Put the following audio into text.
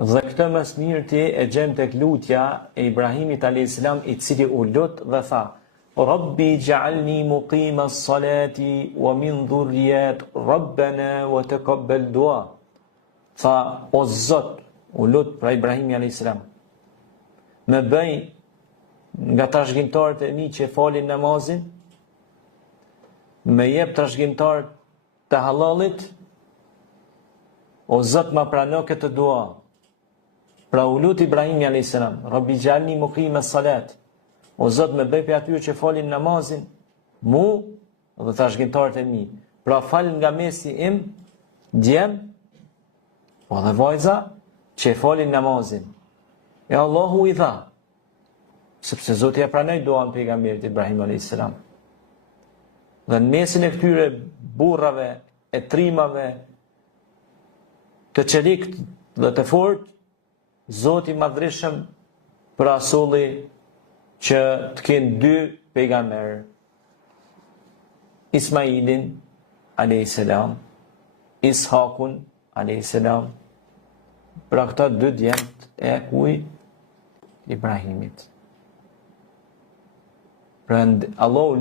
Dhe këtë mësmirë ti e gjem tek lutja e Ibrahimit a.s. i cili u lut dhe tha: Rabbi ja'alni muqima s-salati wa min dhurriyat Rabbana wa taqabbal du'a. Tha, o Zot, u lut pra Ibrahimi a.s. me bëj nga trashëgimtarët e mi që falin namazin, me jep trashëgimtarët të halalit, o Zot ma prano këtë dua. Pra u lut Ibrahimi a.s. Rabbi ja'alni muqima s-salat. O Zot me bëj për atyre që falin namazin, mu dhe trashëgimtarët e mi. Pra fal nga mesi im, djem, o dhe vajza, që falin namazin. E Allahu i dha, sepse Zoti e pranoi duan pejgamberit Ibrahim a.s. Dhe në mesin e këtyre burrave, e trimave, të çelikt dhe të fort, Zoti madhreshëm për asolli që të kenë dy pejgamber, Ismailin a.s. Ishakun a.s. Pra këta dy djemt e kuj Ibrahimit. Pra Allahu